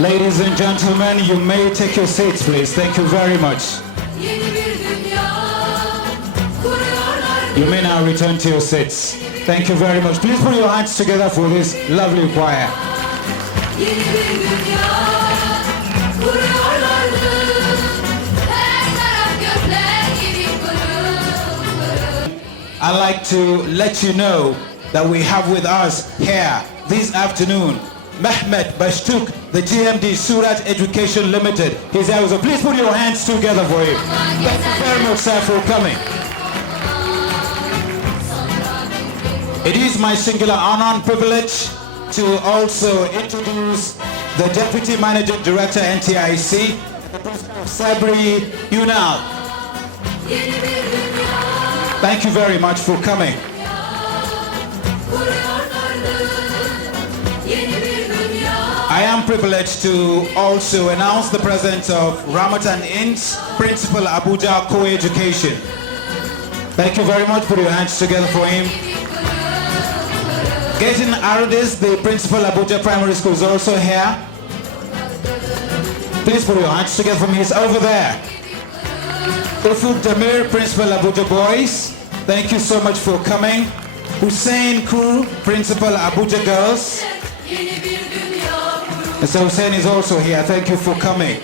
Ladies and gentlemen, you may take your seats, please. Thank you very much. You may now return to your seats. Thank you very much. Please put your hands together for this lovely choir. I'd like to let you know that we have with us here this afternoon Mehmet Bashtuk, the GMD Surat Education Limited. He's here, so please put your hands together for him. Thank you very much, sir, for coming. It is my singular honor and privilege to also introduce the Deputy Managing Director NTIC, Sabri Yunal. Thank you very much for coming. I am privileged to also announce the presence of Ramatan Inch, Principal Abuja Co-Education. Thank you very much. Put your hands together for him. Getting Aradis, the Principal Abuja Primary School, is also here. Please put your hands together for me. He's over there. Ufuk Damir, Principal Abuja Boys, thank you so much for coming. Hussein Kuru, Principal Abuja Girls. Mr. Hussein is also here. Thank you for coming.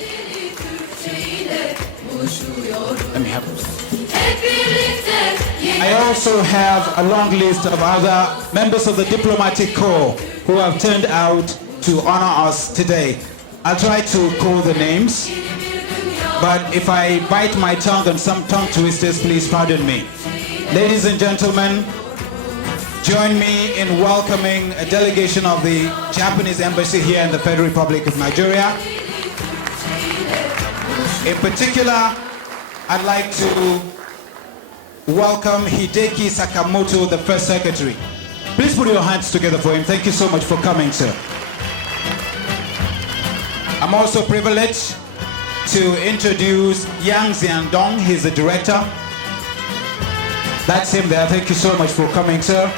Let me have this. I also have a long list of other members of the diplomatic corps who have turned out to honor us today. I'll try to call the names, but if I bite my tongue on some tongue twisters, please pardon me. Ladies and gentlemen, join me in welcoming a delegation of the Japanese Embassy here in the Federal Republic of Nigeria. In particular, I'd like to welcome Hideki Sakamoto, the First Secretary. Please put your hands together for him. Thank you so much for coming, sir. I'm also privileged to introduce Yang Xiandong. He's the director. That's him there. Thank you so much for coming, sir.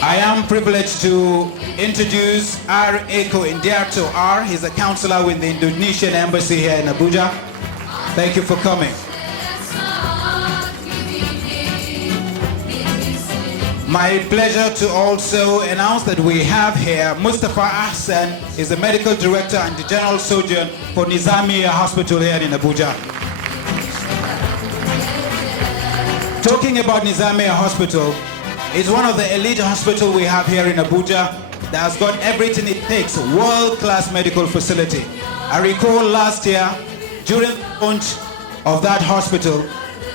I am privileged to introduce R. Eko Indiarto R. He's a counselor with the Indonesian Embassy here in Abuja. Thank you for coming. My pleasure to also announce that we have here Mustafa Ahsan, is the medical director and the general surgeon for Nizamiya Hospital here in Abuja. Talking about Nizamiya Hospital, it's one of the elite hospitals we have here in Abuja that has got everything it takes, world-class medical facility. I recall last year, during the launch of that hospital,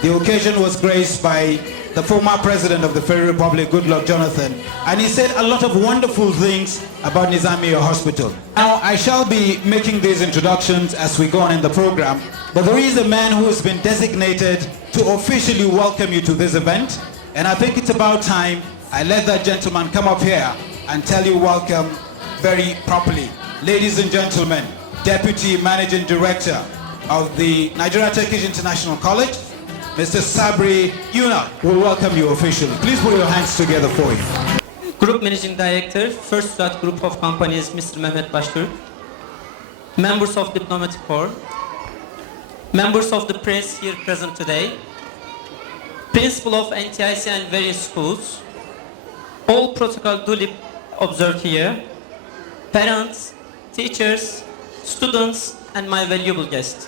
the occasion was graced by the former president of the Federal Republic, Goodluck Jonathan, and he said a lot of wonderful things about Nizamiya Hospital. Now, I shall be making these introductions as we go on in the program, but there is a man who has been designated to officially welcome you to this event, and I think it's about time I let that gentleman come up here and tell you welcome very properly. Ladies and gentlemen, Deputy Managing Director of the Nigeria Turkish International College, Mr. Sabri Yunal, will welcome you officially. Please put your hands together for him. Group Managing Director, First Suat Group of Companies, Mr. Mehmet Bashtur, members of Diplomatic Corps, members of the press here present today, principal of NTIC and various schools, all protocol duly observed here, parents, teachers, students, and my valuable guests.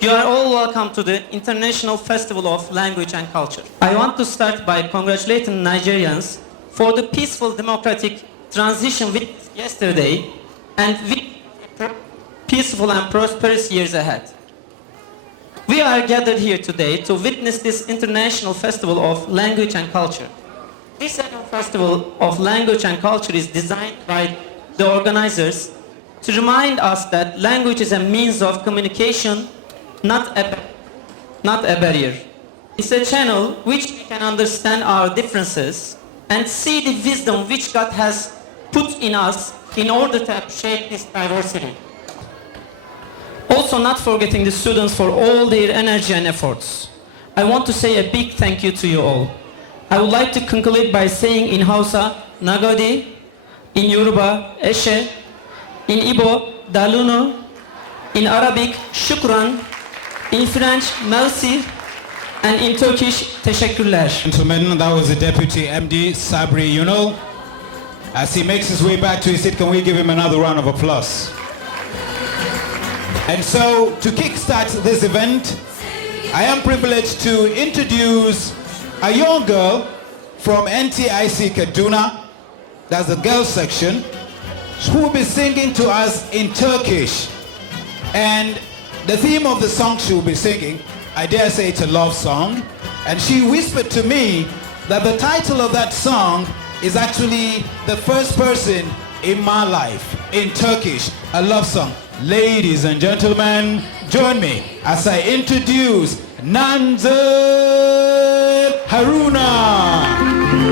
You are all welcome to the International Festival of Language and Culture. I want to start by congratulating Nigerians for the peaceful democratic transition with yesterday and with peaceful and prosperous years ahead. We are gathered here today to witness this International Festival of Language and Culture. This annual Festival of Language and Culture is designed by the organizers to remind us that language is a means of communication, not a barrier. It's a channel which we can understand our differences and see the wisdom which God has put in us in order to appreciate this diversity. Also, not forgetting the students for all their energy and efforts. I want to say a big thank you to you all. I would like to conclude by saying in Hausa, Nagode, in Yoruba, Eshe, in Igbo, Dalunu, in Arabic, Shukran, in French, Merci, and in Turkish, Teşekkürler. Gentlemen, that was the Deputy MD, Sabri Yunal. As he makes his way back to his seat, can we give him another round of applause? And so, to kickstart this event, I am privileged to introduce a young girl from NTIC Kaduna, that's the girls section, who will be singing to us in Turkish. And the theme of the song she will be singing, I dare say it's a love song. And she whispered to me that the title of that song is actually the first person in my life, in Turkish, a love song. Ladies and gentlemen, join me as I introduce Nanze Haruna.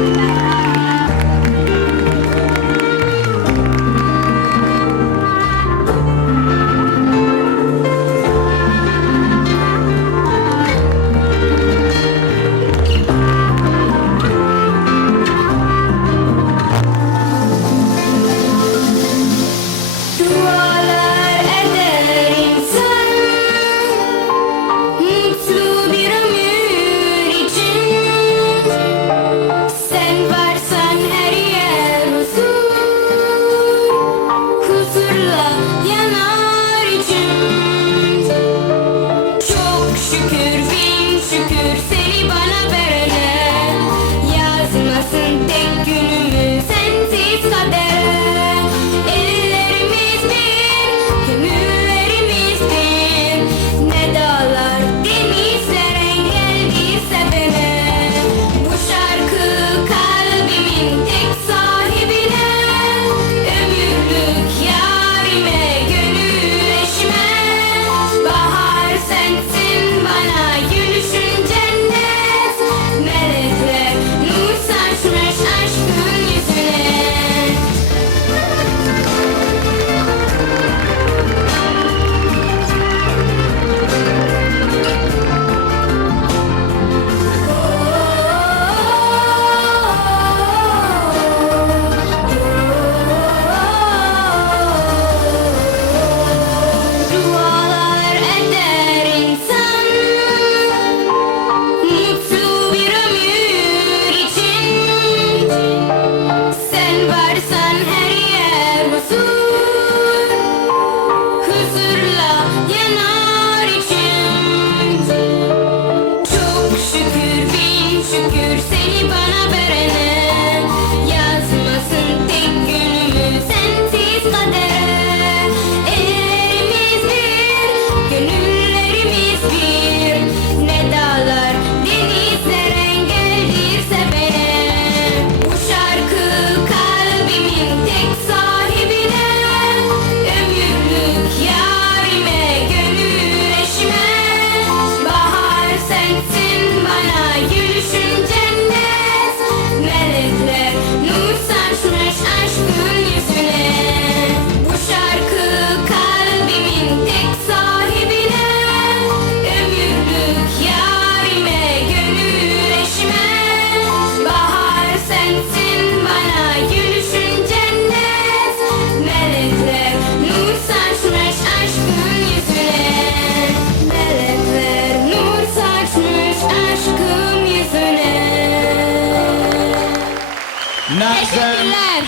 Teşekkürler.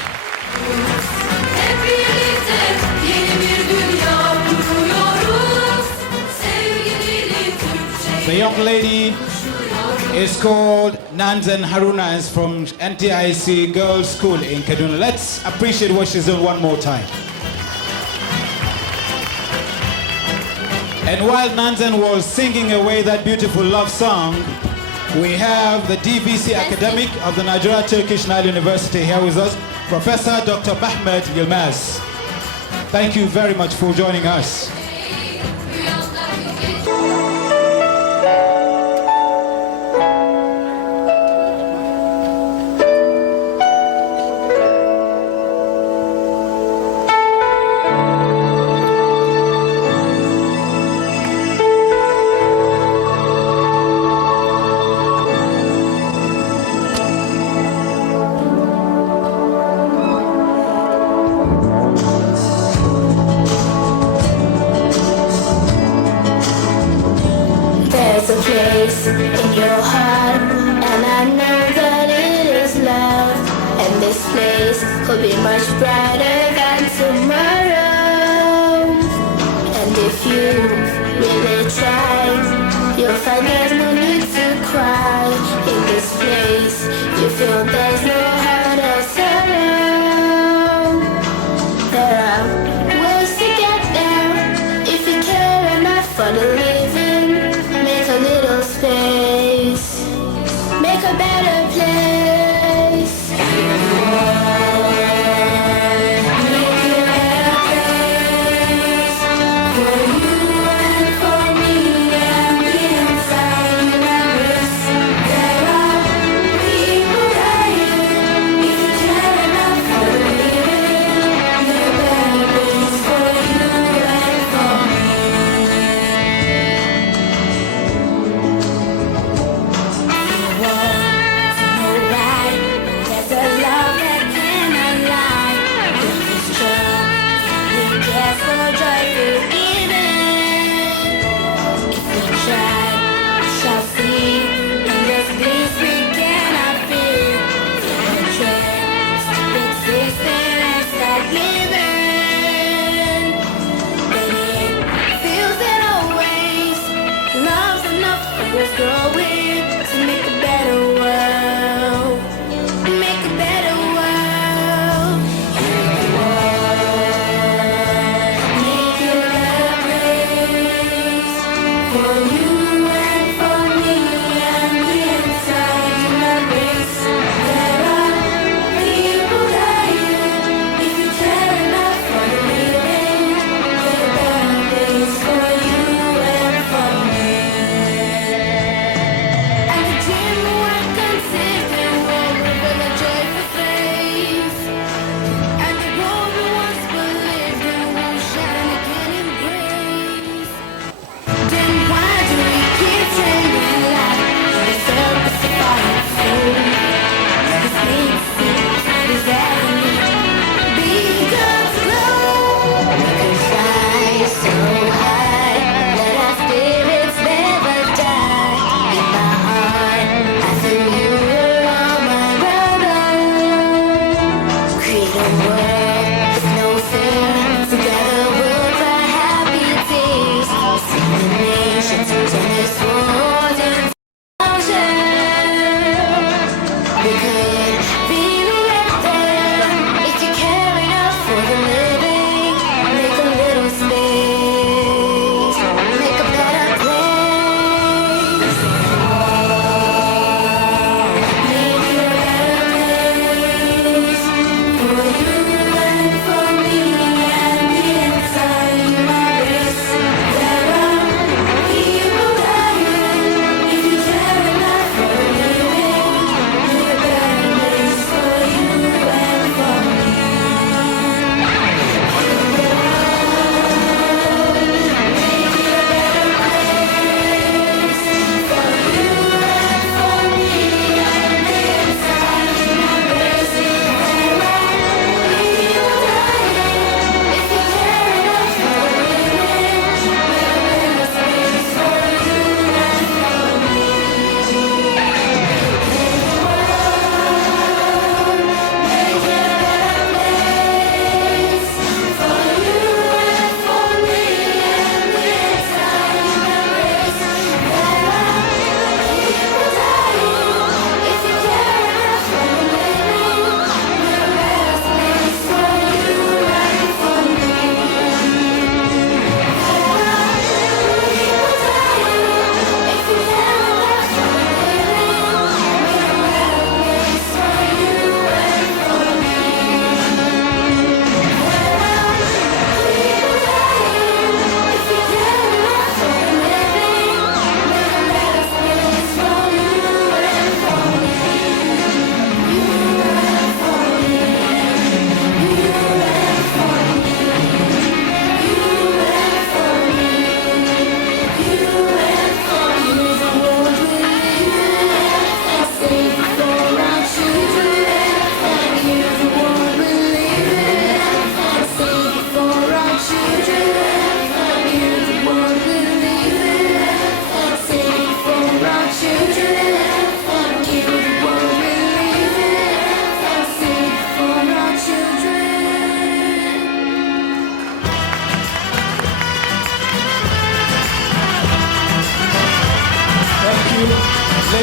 Hep birlikte yeni bir dünya kuruyoruz. Sevgili Türkçe. The young lady is called Nanzen Haruna and is from NTIC Girls School in Kaduna. Let's appreciate what she's doing one more time. And while Nanzen was singing away that beautiful love song, we have the DVC academic of the Nigeria Turkish Nile University here with us, Professor Dr. Mehmet Yilmaz. Thank you very much for joining us. be much brighter than tomorrow. And if you really try, you'll find there's no need to cry. In this place, you feel there's no heart of sorrow. There are ways to get there if you care enough for the living. Make a little space, make a better place.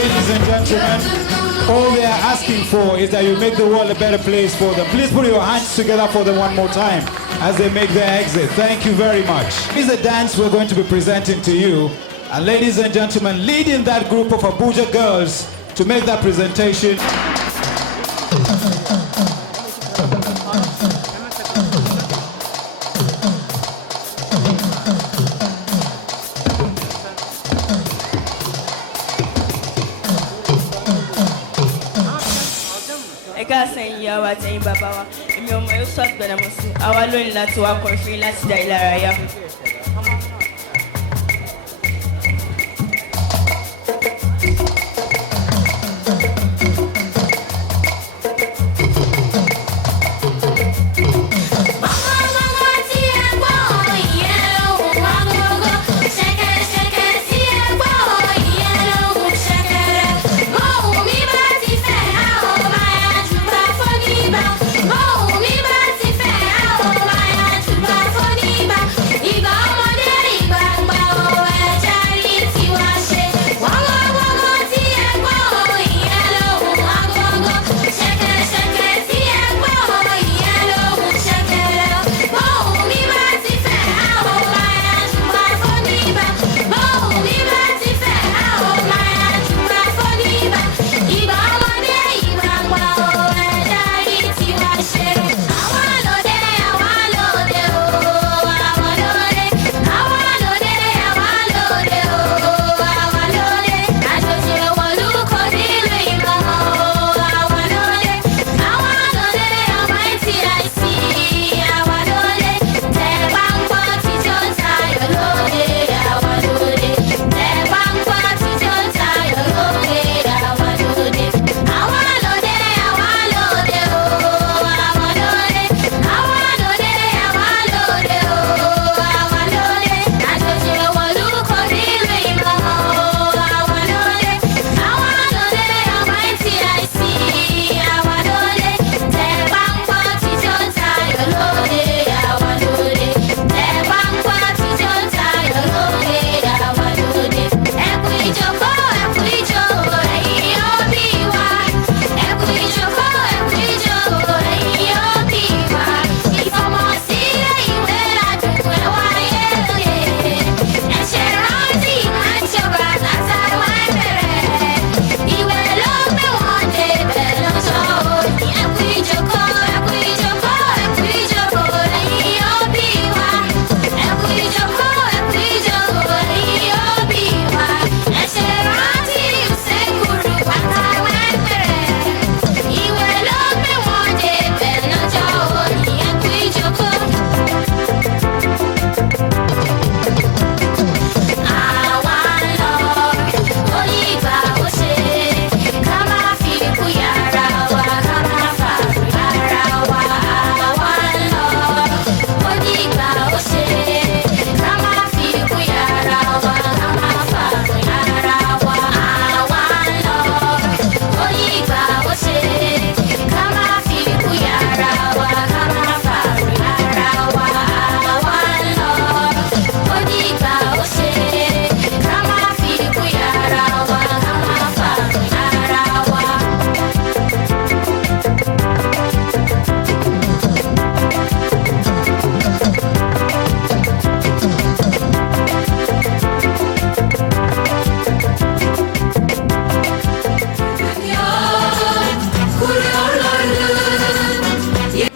ladies and gentlemen, all they are asking for is that you make the world a better place for them. Please put your hands together for them one more time as they make their exit. Thank you very much. Here's a dance we're going to be presenting to you. And ladies and gentlemen, leading that group of Abuja girls to make that presentation. Eka sẹ́yìn ìyá wa àtẹ̀yìn bàbá wa èmi ọmọ yóò sọ àgbẹ̀dà mọ̀ sí àwa lónìí láti wá kọrin fún yín láti dá ìlara yá.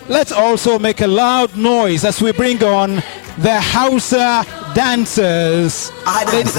Let's also make a loud noise as we bring on the Hausa dancers. Ladies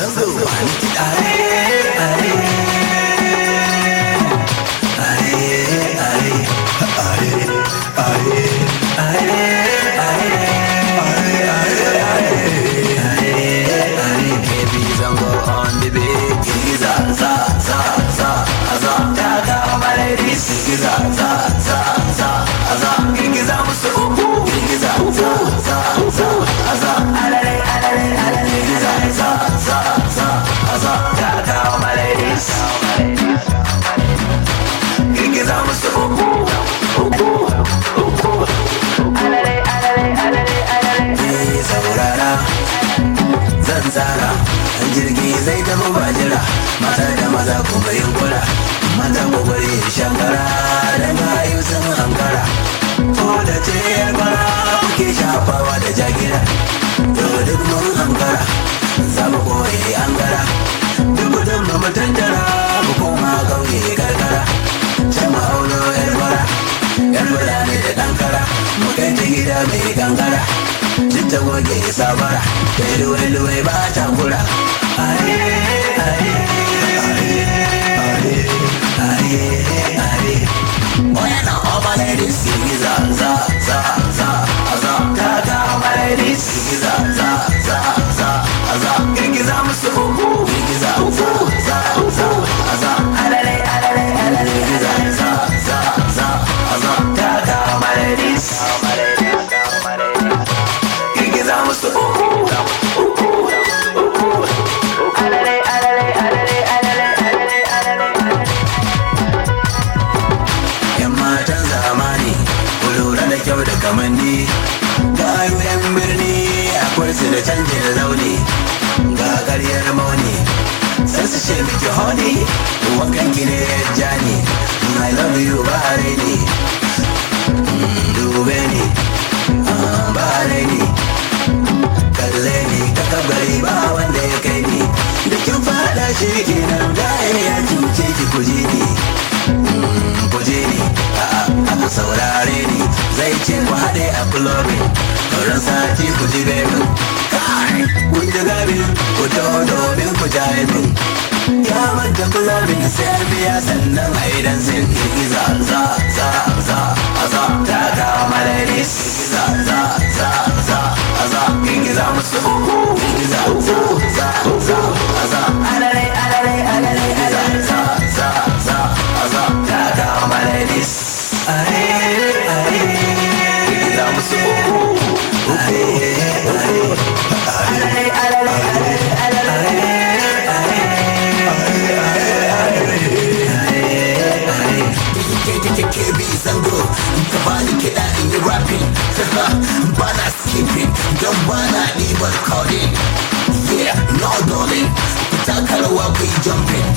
mata kokari shangara da gayu sun hankara ko da ce yarbara kuke shafawa da jagira to duk mun hankara za mu koyi angara duk gudun mu mutanjara mu koma kauye gargara can mu auno yarbara yarbara ne da dankara mu kai ta gida mai gangara citta goge sabara da luwai ba ta kura aye aye Oya na oma ladies, sigi za za za za za. Taka oma ladies, sigi za za za za za. Girgiza musu uku, girgiza uku za za za. Alale alale alale, girgiza za za za za. Taka oma ladies, girgiza musu uku uku uku. Alale alale alale alale alale alale. Matan zamani ku lura da kyau da kamanni gayu yan birni akwai su da canjin launi ga karyar mauni sai su ce miki honey wankan ki ne ya jani I love you bare ni dube ni bare ni kalle ni ka kabari ba wanda ya kai ni da kin fada shi kenan gaya ya cuce ki kuji ni kuje ni a saurare ni zai ce ku haɗe a clubbing ran sati ku ji bebin kai kun ji gabin ku taho domin ku jaye min ya manta clubbing sai biya sannan a yi dansin girgiza za za za za ta kawo malaris girgiza za za za za girgiza musu uku girgiza uku za za za alale alale alale alale za za za za ta kawo malaris girgiza musu uku uku alale alale alale KB zango ka bani kiɗa in yi rapping bana skipping don bana ɗibar coding yeah no darling taka rawa ku yi jumping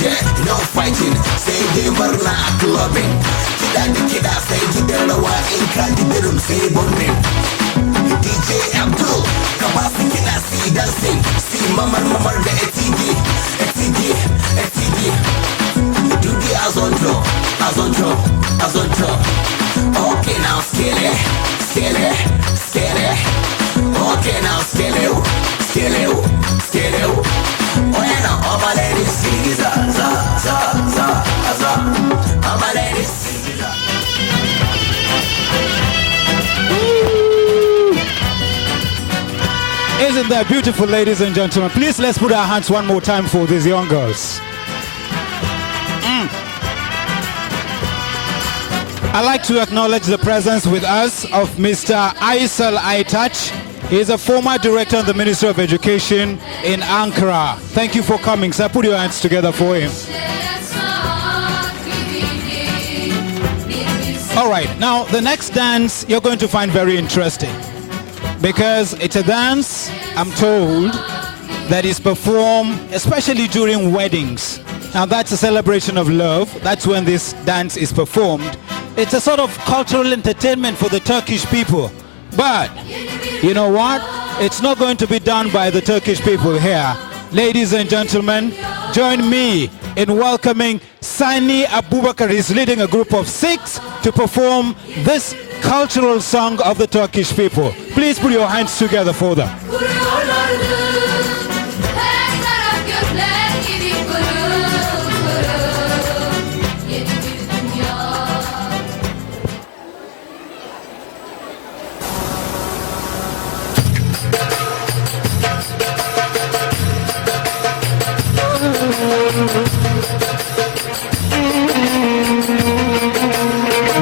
je no fighting sai dai murna a clubbing kiɗa da kiɗa sai gidan rawa in ka ji dirim sai bombing DJ Abdul ka ba su kiɗa si dancing si mamar da ATD Duty as on top. Okay now scale it. Okay now scale it. Oh yeah now all my ladies sing za za za za za. All my ladies sing za. Isn't that beautiful, ladies and gentlemen? Please let's put our hands one more time for these young girls. I'd like to acknowledge the presence with us of Mr. Aysel Aytaç. He is a former director of the Ministry of Education in Ankara. Thank you for coming, sir. Put your hands together for him. All right, now the next dance you're going to find very interesting because it's a dance, I'm told, that is performed especially during weddings. Now that's a celebration of love. That's when this dance is performed. It's a sort of cultural entertainment for the Turkish people. But, you know what? It's not going to be done by the Turkish people here. Ladies and gentlemen, join me in welcoming Sani Abubakar. He's leading a group of 6 to perform this cultural song of the Turkish people. Please put your hands together for them.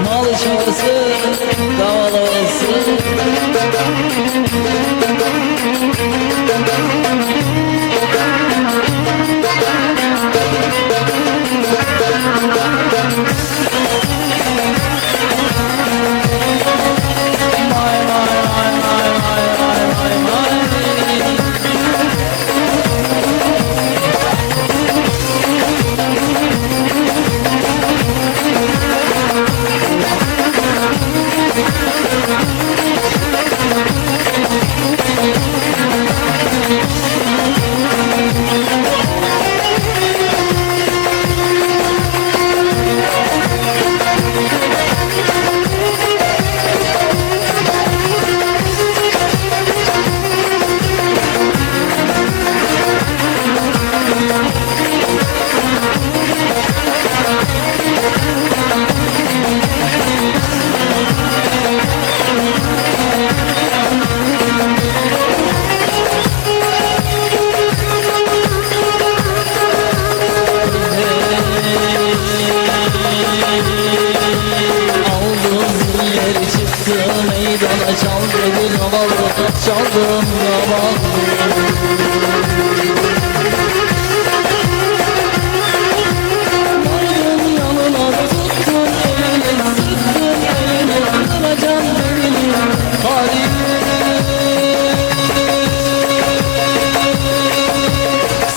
Mal içmesi, davalı olsun. çal dedi havalı, çaldım havalı.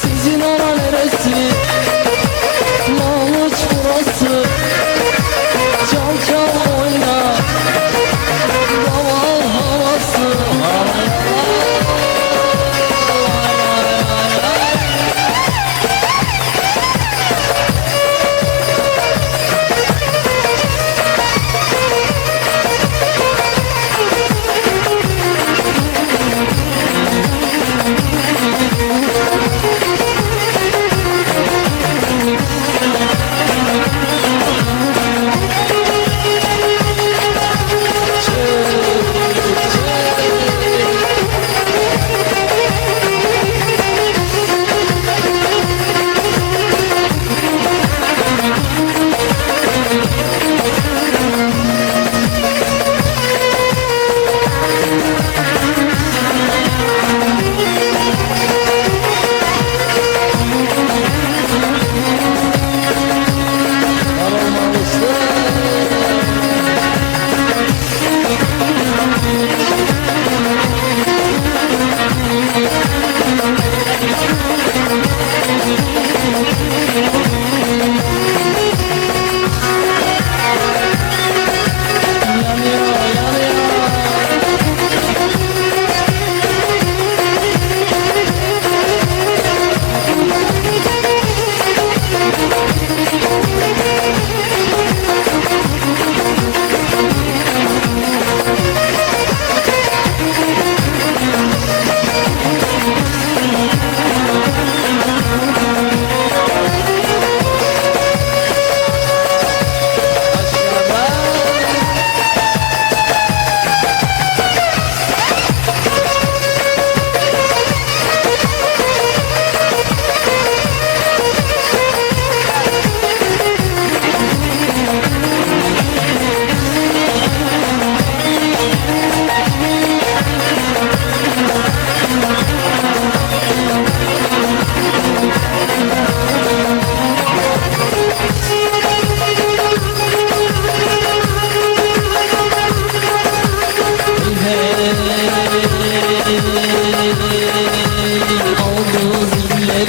Sizin ana neresi? Mamuç burası. Çal çal oyna. Daval havası.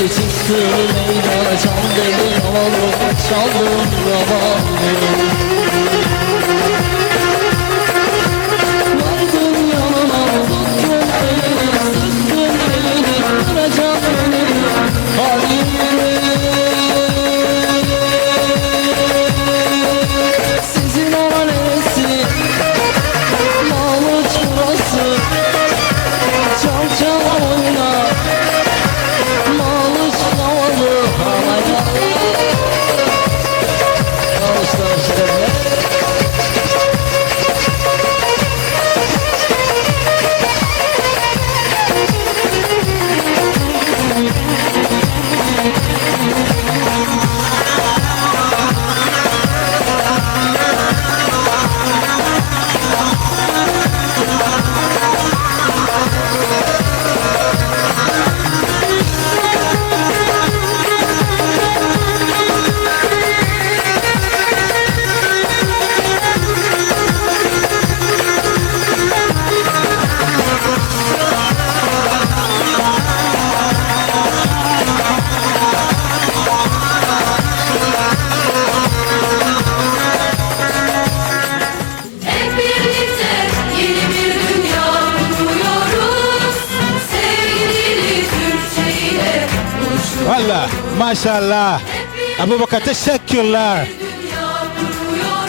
Çıktı meydana çal dedi havalı, çaldım havalı. Vardım yanına tuttun elini, sıktın elini, kıracağım elini, halimi. Sizin ana neresi? Mamuç burası. Çal çal oyna. Valla maşallah. Abubakar teşekkürler.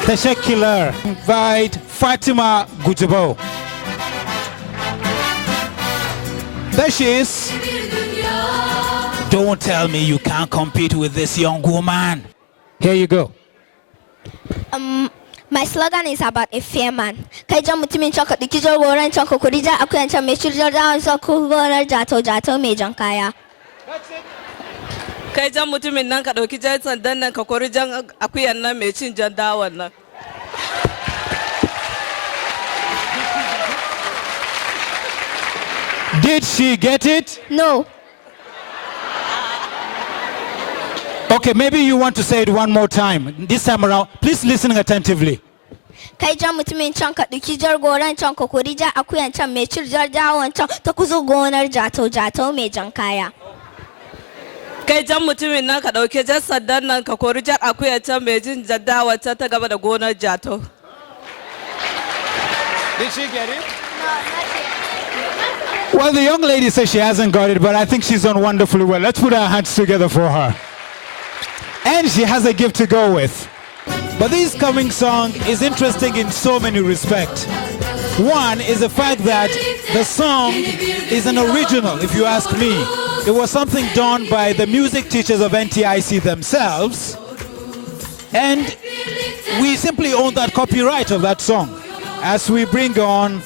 Teşekkürler. Invite Fatima Gujibo. There she is. Don't tell me you can't compete with this young woman. Here you go. My slogan is about a fair man. Kaijan mutumin can ka ɗauki jagoran can ka kuri ja akuyan can mai shirya da sa ko gonar jato mai jan kaya. Kai jan mutumin nan ka ɗauki jan sandan nan ka kori jan akuyan nan mai cin jan dawan nan. Did she get it? No. Okay, maybe you want to say it one more time. This time around, please listen attentively. Kai jan mutumin can ka ɗauki jar goron can ka kori jar akuyan can mai cir jar jawon can ta kuzo gonar jatau mai jan kaya. Kai jan mutumin nan ka ɗauki jar sandan nan ka kori jar akuya can mai jin jaddawa can ta gaba da gonar jato. Did she get it? Well, the young lady says she hasn't got it, but I think she's done wonderfully well. Let's put our hands together for her. And she has a gift to go with. But this coming song is interesting in so many respects. One is the fact that the song is an original, if you ask me. It was something done by the music teachers of NTIC themselves. And we simply own that copyright of that song as we bring on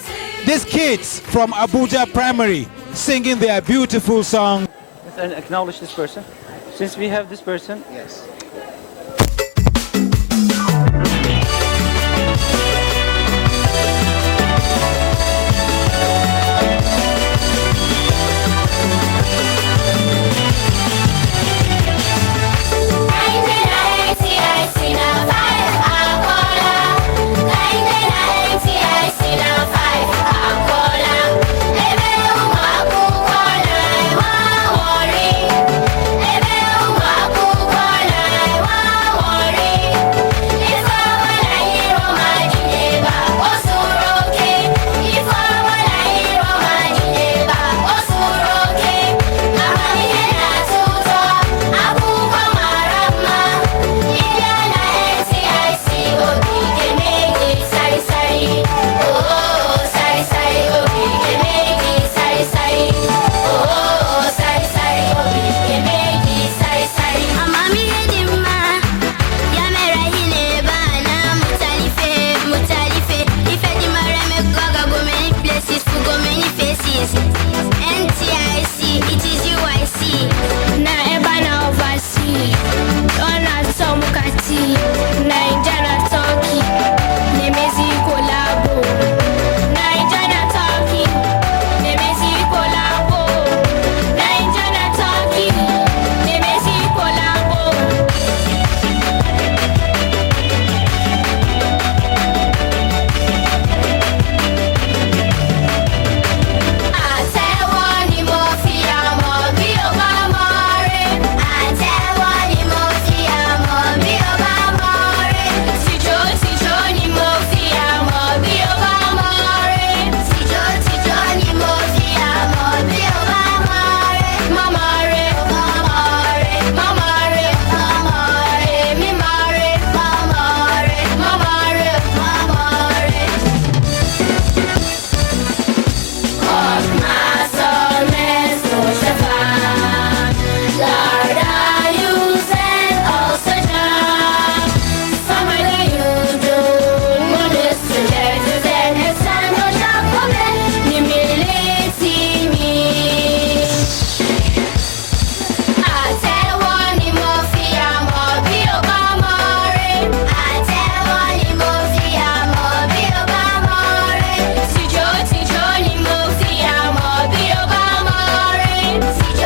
these kids from Abuja Primary singing their beautiful song. Let's acknowledge this person. Since we have this person, Yes.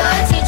Five.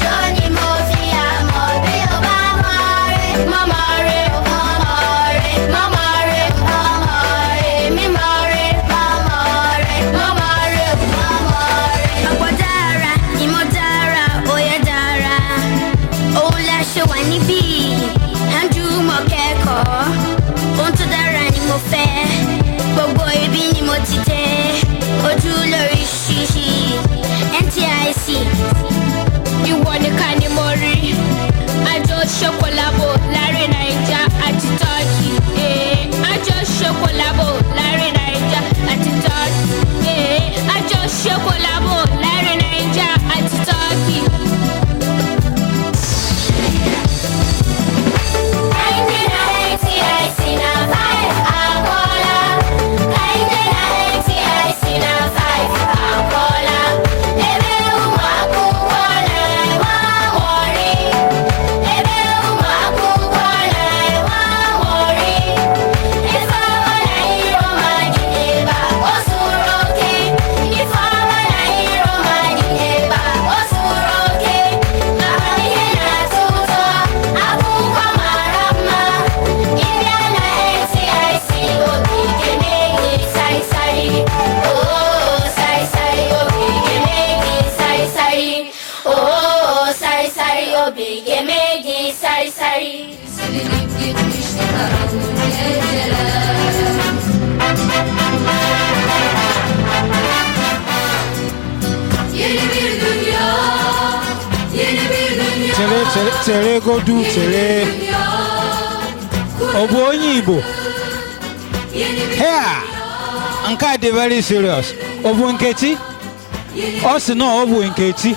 Hey. Silinip gitmişti karanlık geceler. Yeni bir dünya, yeni bir dünya. Chere go do chere. Obu onye Igbo. Here, Anka de very serious. Obu Nkechi. Also no Obu Nkechi.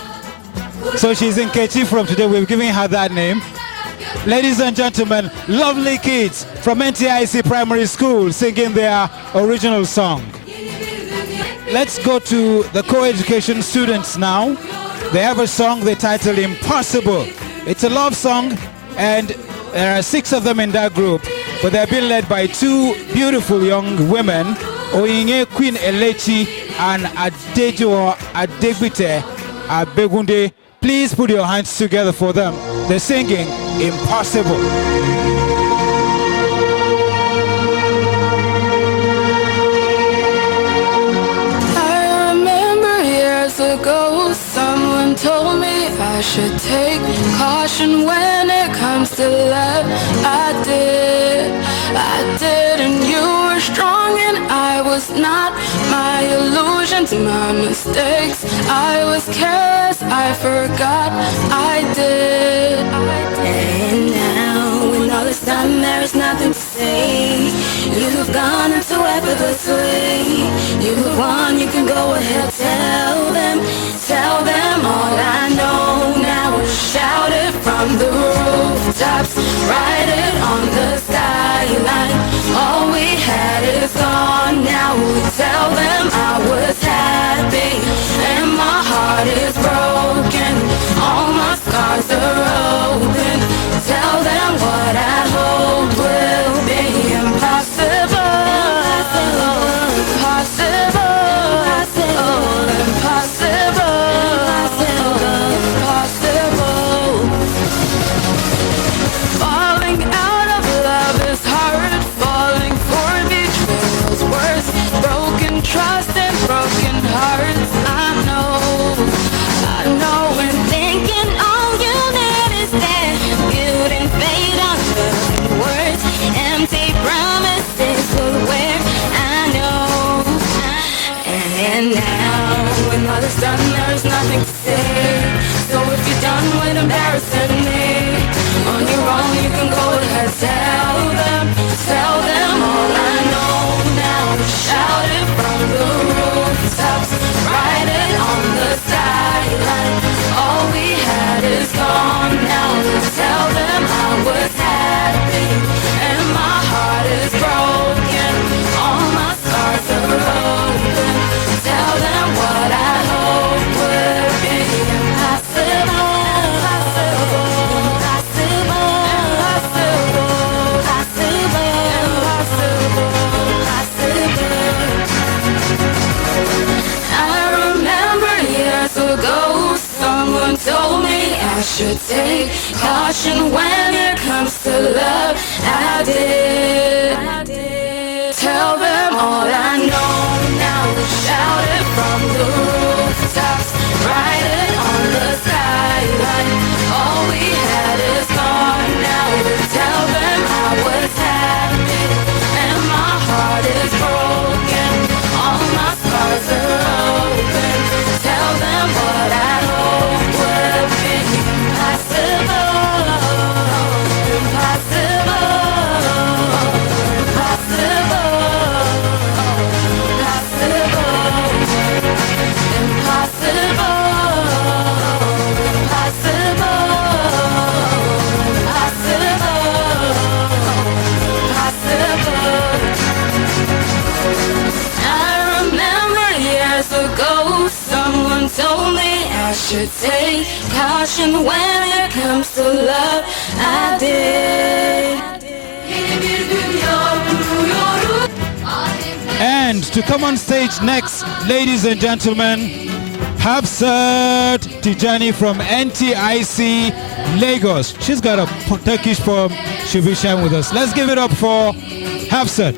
So she's Nkechi from today. We've given her that name. Ladies and gentlemen, lovely kids from NTIC Primary School singing their original song. Let's go to the co-education students now. They have a song they titled Impossible. It's a love song, and there are 6 of them in that group, but they're being led by 2 beautiful young women, Oyinye Queen Elechi and Adejo Adegbite Abegunde. Please put your hands together for them. They're singing Impossible. I remember years ago, someone told me I should take caution when it comes to love. I did, and you were strong and I was not. My illusions, my mistakes, I was careless, I forgot, I did. And now, when all is done, there is nothing to say. You have gone into effortlessly. You have won, you can go ahead, tell them all I know now. Shout it from the rooftops, write it on the skyline. All we had is gone now. Tell them I was happy and my heart is broken. All my scars are open. Tell them what I hope will be impossible. Falling out of love is hard. Falling for betrayal's worse. Broken trust and broken hearts. I know. When thinking all you need is that beauty and fade on loving words. Empty promises will wear. I know. And now, when all is done, there's nothing to say. So if you're done with embarrassing me, on your own you can go ahead, tell them all I know now. Shout it from the rooftops, write it on the skyline. All we had is gone now. Tell them I was happy and my heart is broken. All my scars are open. Tell them what I hope will be impossible. I remember years ago, someone told me I should take caution when it comes to love. I did. Tell them all I know now. Shout it from the rooftops, write it on the skyline. All we had is gone now. Tell them I was happy and my heart is broken. All my scars are open. Tell them what I hope will be impossible. Impossible. Told me I should take caution when it comes to love. I did. Yeni bir dünya kuruyoruz. And to come on stage next, ladies and gentlemen, Hafsat Tijani from NTIC Lagos. She's got a Turkish poem she'll be sharing with us. Let's give it up for Hafsat.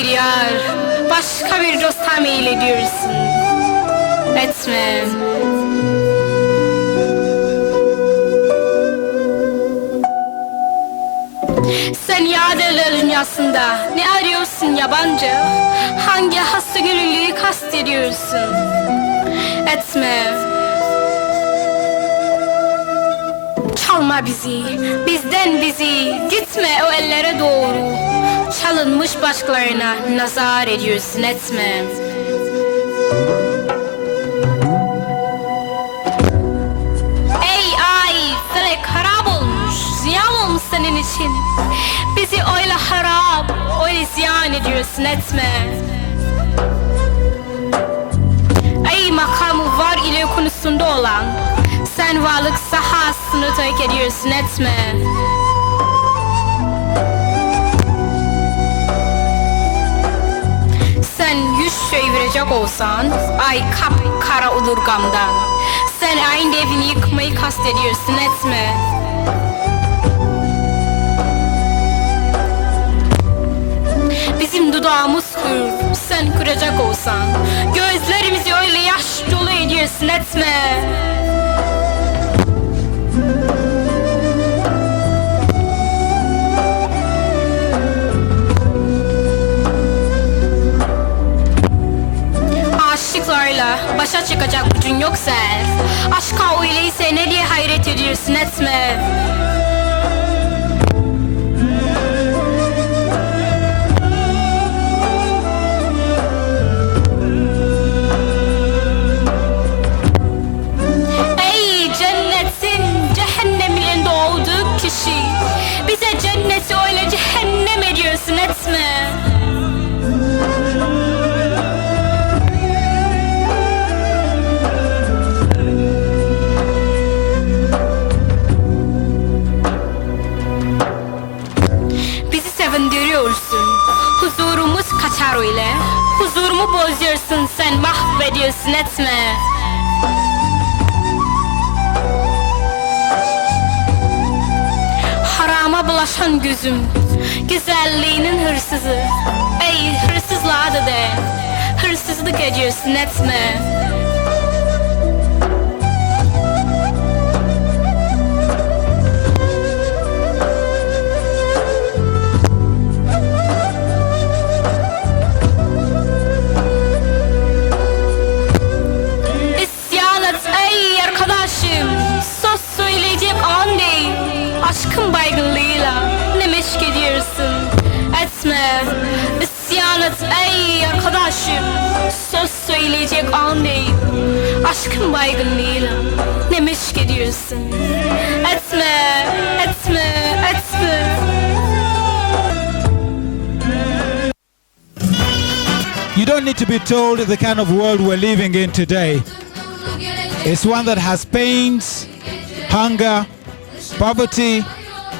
bir yar, başka bir dost hamil ediyorsun. Etme. Sen yadeler dünyasında ne arıyorsun yabancı? Hangi hasta gönüllüyü kastediyorsun? Etme. Çalma bizi, bizden bizi, gitme o ellere doğru. Çalınmış başkalarına nazar ediyorsun, etme. Ey ay, felek harap olmuş, ziyan olmuş senin için. Bizi öyle harap, öyle ziyan ediyorsun, etme. Ey makamı var ile konusunda olan, sen varlık sahasını terk ediyorsun, etme. Sen yüz çevirecek olsan, ay kapkara olur gamdan. Sen aynı evini yıkmayı kastediyorsun, etme. Bizim dudağımız kırır, sen kıracak olsan, gözlerimizi öyle yaş dolu ediyorsun, etme. Aşıklarla başa çıkacak gücün yoksa eğer, aşka öyleyse ne diye hayret ediyorsun, etme. Ey cennetin cehennemin doğduğu kişi, bize cenneti öyle cehennem ediyorsun, etme. Sevindiriyorsun, huzurumuz kaçar öyle. Huzurumu bozuyorsun, sen mahvediyorsun, etme. Harama bulaşan gözüm, güzelliğinin hırsızı. Ey hırsızlığa da de, hırsızlık ediyorsun, etme. Aşkın baygınlığıyla ne meşk ediyorsun, etme. İsyan et ey arkadaşım, söz söyleyecek an değil. Aşkın baygınlığıyla ne meşk ediyorsun, etme, etme, etme. You don't need to be told the kind of world we're living in today. It's one that has pains, hunger, poverty,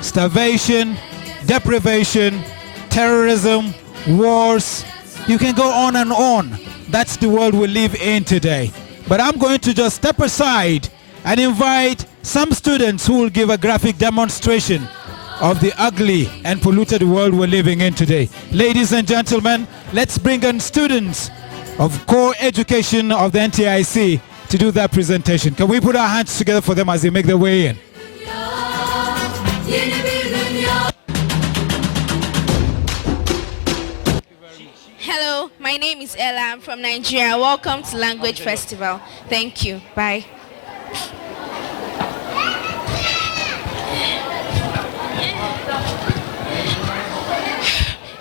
starvation, deprivation, terrorism, wars. You can go on and on. That's the world we live in today. But I'm going to just step aside and invite some students who will give a graphic demonstration of the ugly and polluted world we're living in today. Ladies and gentlemen, let's bring in students of core education of the NTIC to do that presentation. Can we put our hands together for them as they make their way in? Hello, my name is Ella. I'm from Nigeria. Welcome to Language Festival. Thank you. Bye.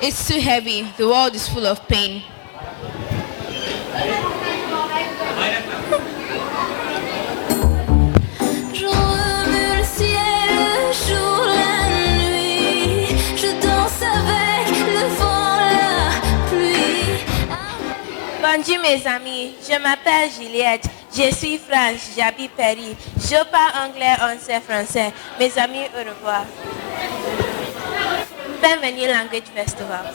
It's too heavy. The world is full of pain. Bonjour mes amis, je m'appelle Juliette, je suis France, j'habite Paris. Je parle anglais, on sait français. Mes amis, au revoir. Bienvenue au Language Festival.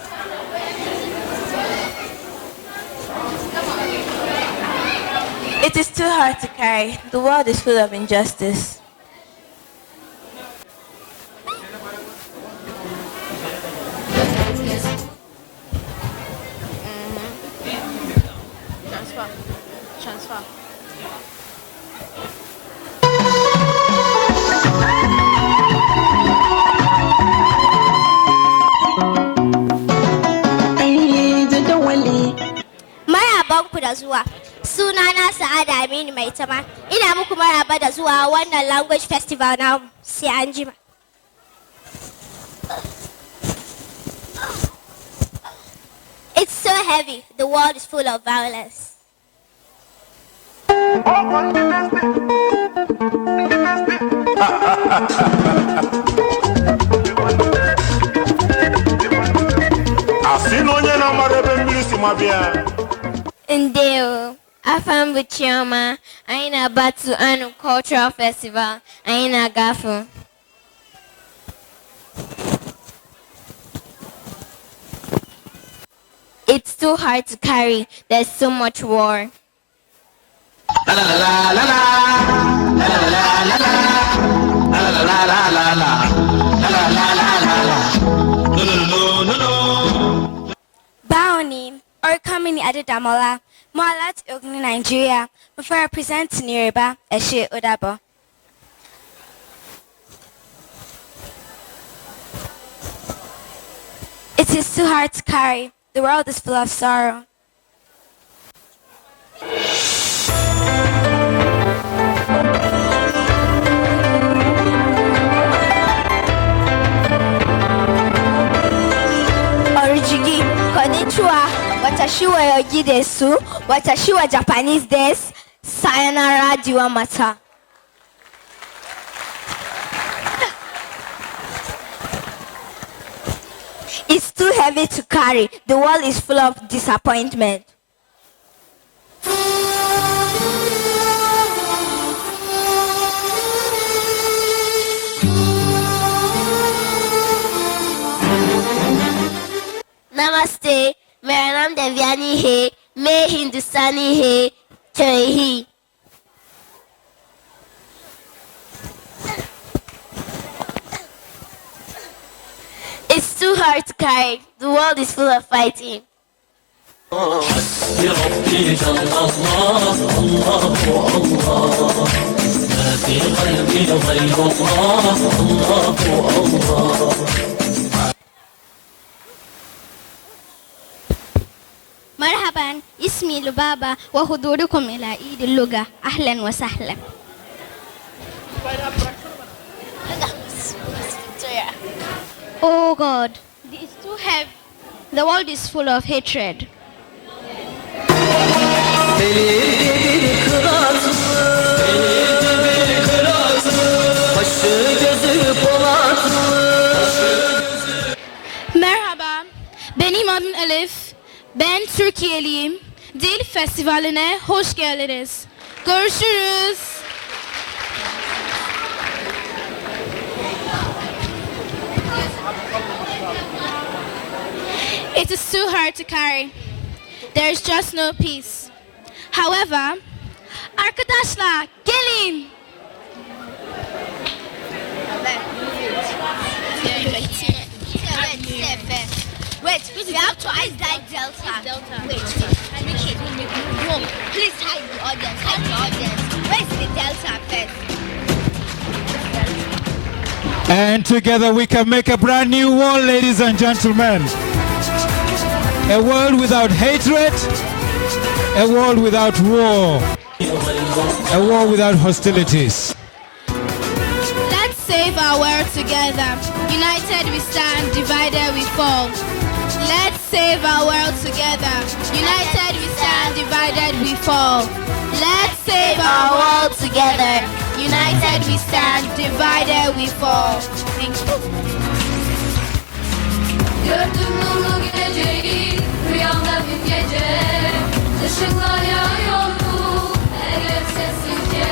It is too hard to carry. The world is full of injustice. Transfer. Transfer. Marabanku da zuwa. Sunana Sa'ada Aminu Mai Tama. Ina muku maraba da zuwa wannan language festival na sai an jima. It's so heavy. The world is full of violence. Ndeo, afam buchioma, aina batu anu cultural festival, aina gafu. It's too hard to carry. There's so much war. Baoni, or coming Adadamola, Malat Ogni Nigeria, before I present Niriba, Eshe Odabo. It is too hard to carry. The world is full of sorrow. Origigi, konnichiwa, watashiwa yogi desu, watashiwa Japanese desu, sayonara diwa mata. It's too heavy to carry. The world is full of disappointment. Namaste. मेरा नाम देवयानी है. मैं हिंदुस्तानी है. जय Hind. It's too hard to carry. The world is full of fighting. مرحبا اسمي لبابا وحضوركم إلى عيد اللغة أهلا وسهلا. Oh God, it's too heavy. The world is full of hatred. Merhaba, benim adım Elif. Ben Türkiye'liyim. Dil Festivali'ne hoş geldiniz. Görüşürüz. It is too hard to carry. There is just no peace. However, arkadaşlar gelin. Wait, we have to ice that delta. Wait, please hide the audience. Hide the audience. Where's the delta first? And together we can make a brand new world, ladies and gentlemen. A world without hatred, a world without war, a world without hostilities. Let's save our world together. United we stand, divided we fall. Let's save our world together. United we stand, divided we fall. Let's save our world together. United we stand, divided we fall. Thank you. Gördüm nurlu geleceği rüyamda bir gece. Işıklar yağıyordu her yer sessizce.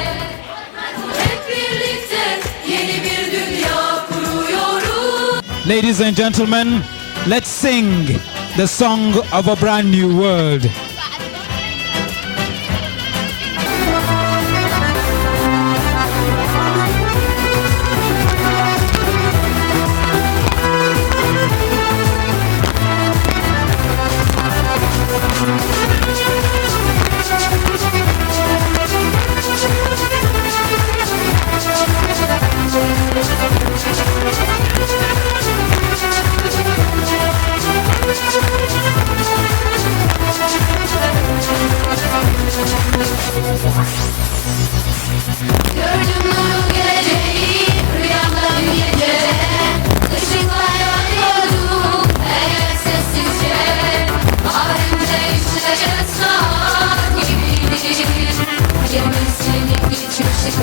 Hep birlikte yeni bir dünya kuruyoruz. Ladies and gentlemen, let's sing the song of a brand new world.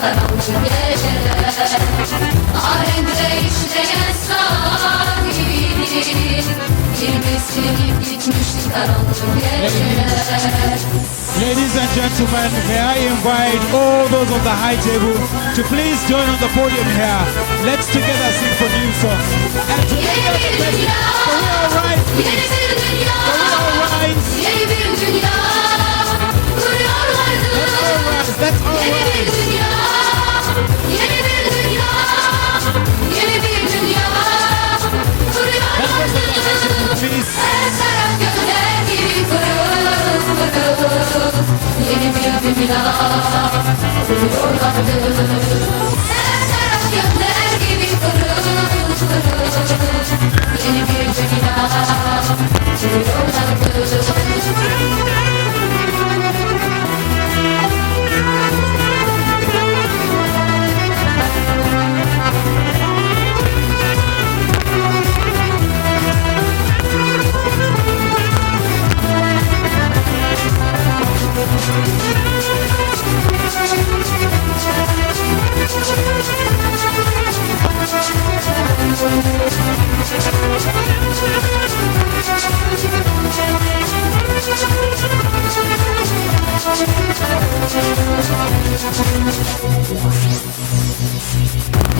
karanlık geceler. Ahengre işleyen saat gibiydi. Gibi silip gitmişti karanlık geceler. Ladies and gentlemen, may I invite all those on the high table to please join on the podium here. Let's together sing for new songs. And together the best. So we all rise, please. So we all rise. Yeni bir dünya kuruyorlardı. Let's all Yeni bir rise. dünya, yeni bir dünya, yeni bir dünya kuruyorlardı. Her taraf gökler gibi pırıl pırıl. Yeni bir dünya kuruyorlardı. Her taraf gökler gibi pırıl pırıl. Yeni bir dünya kuruyorlardı.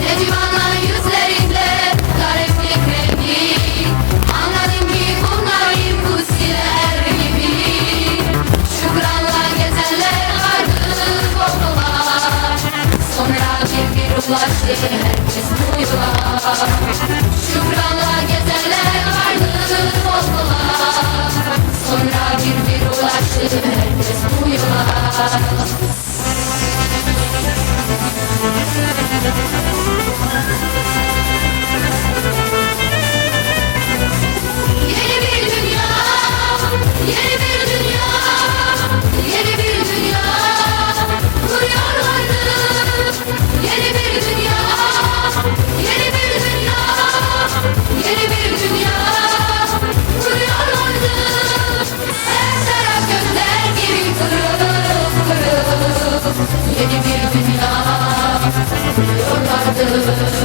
Ne divanlar yüzlerinde gariplik rengi. Anladım ki bunlar impusiler gibi. Şükranla gezenler vardı korkular. Sonra bir ulaştı herkes bu yola. Şükranla gezenler vardı korkular. Sonra bir ulaştı herkes bu yola. Yeni bir dünya, yeni bir dünya, yeni bir dünya kuruyorlardı. Yeni bir dünya, yeni bir dünya, yeni bir dünya kuruyorlardı. Her taraf gökler gibi pırıl pırıl. Yeni bir dünya kuruyorlardı.